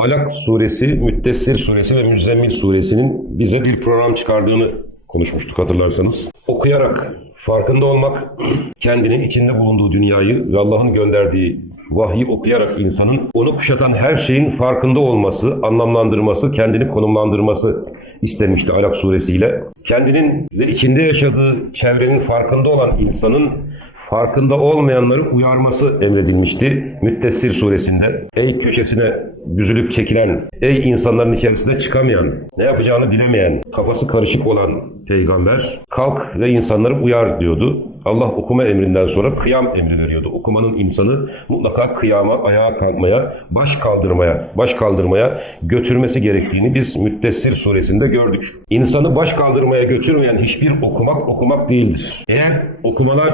Alak suresi, Müddessir suresi ve Müzzemmil suresinin bize bir program çıkardığını konuşmuştuk hatırlarsanız. Okuyarak farkında olmak, kendinin içinde bulunduğu dünyayı ve Allah'ın gönderdiği vahyi okuyarak insanın onu kuşatan her şeyin farkında olması, anlamlandırması, kendini konumlandırması istenmişti Alak suresiyle. Kendinin ve içinde yaşadığı çevrenin farkında olan insanın farkında olmayanları uyarması emredilmişti Müddessir suresinde. Ey köşesine büzülüp çekilen, ey insanların içerisinde çıkamayan, ne yapacağını bilemeyen, kafası karışık olan peygamber kalk ve insanları uyar diyordu. Allah okuma emrinden sonra kıyam emri veriyordu. Okumanın insanı mutlaka kıyama, ayağa kalkmaya, baş kaldırmaya, baş kaldırmaya götürmesi gerektiğini biz Müddessir suresinde gördük. İnsanı baş kaldırmaya götürmeyen hiçbir okumak okumak değildir. Eğer okumalar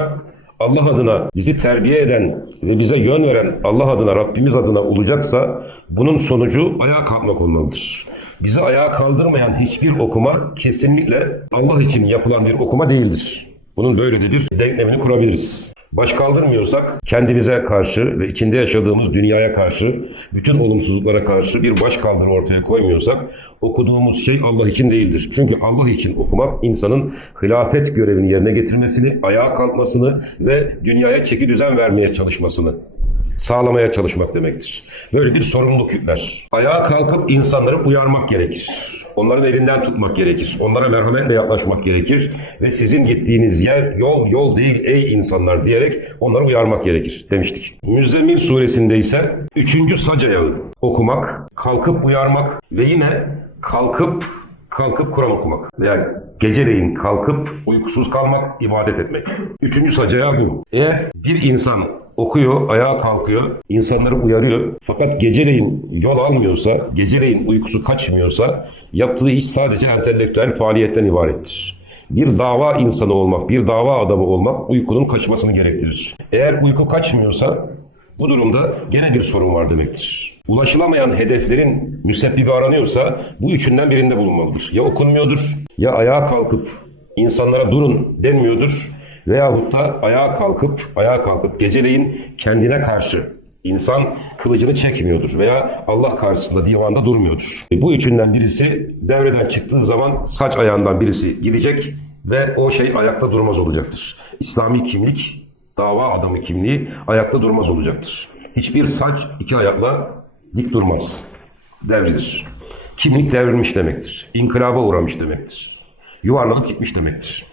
Allah adına bizi terbiye eden ve bize yön veren Allah adına, Rabbimiz adına olacaksa bunun sonucu ayağa kalkmak olmalıdır. Bizi ayağa kaldırmayan hiçbir okuma kesinlikle Allah için yapılan bir okuma değildir. Bunun böyle de bir denklemini kurabiliriz. Baş kaldırmıyorsak kendimize karşı ve içinde yaşadığımız dünyaya karşı, bütün olumsuzluklara karşı bir baş kaldırı ortaya koymuyorsak okuduğumuz şey Allah için değildir. Çünkü Allah için okumak insanın hilafet görevini yerine getirmesini, ayağa kalkmasını ve dünyaya çeki düzen vermeye çalışmasını sağlamaya çalışmak demektir. Böyle bir sorumluluk yükler. Ayağa kalkıp insanları uyarmak gerekir. Onların elinden tutmak gerekir. Onlara merhametle yaklaşmak gerekir. Ve sizin gittiğiniz yer yol yol değil ey insanlar diyerek onları uyarmak gerekir demiştik. Müzzemmil suresinde ise 3. sac ayağı okumak, kalkıp uyarmak ve yine kalkıp kalkıp Kur'an okumak. Yani geceleyin kalkıp uykusuz kalmak, ibadet etmek. Üçüncü sacaya bu. Eğer bir insan okuyor, ayağa kalkıyor, insanları uyarıyor. Fakat geceleyin yol almıyorsa, geceleyin uykusu kaçmıyorsa yaptığı iş sadece entelektüel faaliyetten ibarettir. Bir dava insanı olmak, bir dava adamı olmak uykunun kaçmasını gerektirir. Eğer uyku kaçmıyorsa bu durumda gene bir sorun var demektir. Ulaşılamayan hedeflerin müsebbibi aranıyorsa bu üçünden birinde bulunmalıdır. Ya okunmuyordur, ya ayağa kalkıp insanlara durun denmiyordur veyahut da ayağa kalkıp, ayağa kalkıp geceleyin kendine karşı insan kılıcını çekmiyordur veya Allah karşısında divanda durmuyordur. E, Bu üçünden birisi devreden çıktığı zaman saç ayağından birisi gidecek ve o şey ayakta durmaz olacaktır. İslami kimlik dava adamı kimliği ayakta durmaz olacaktır. Hiçbir saç iki ayakla dik durmaz. Devrilir. Kimlik devrilmiş demektir. İnkılaba uğramış demektir. Yuvarlanıp gitmiş demektir.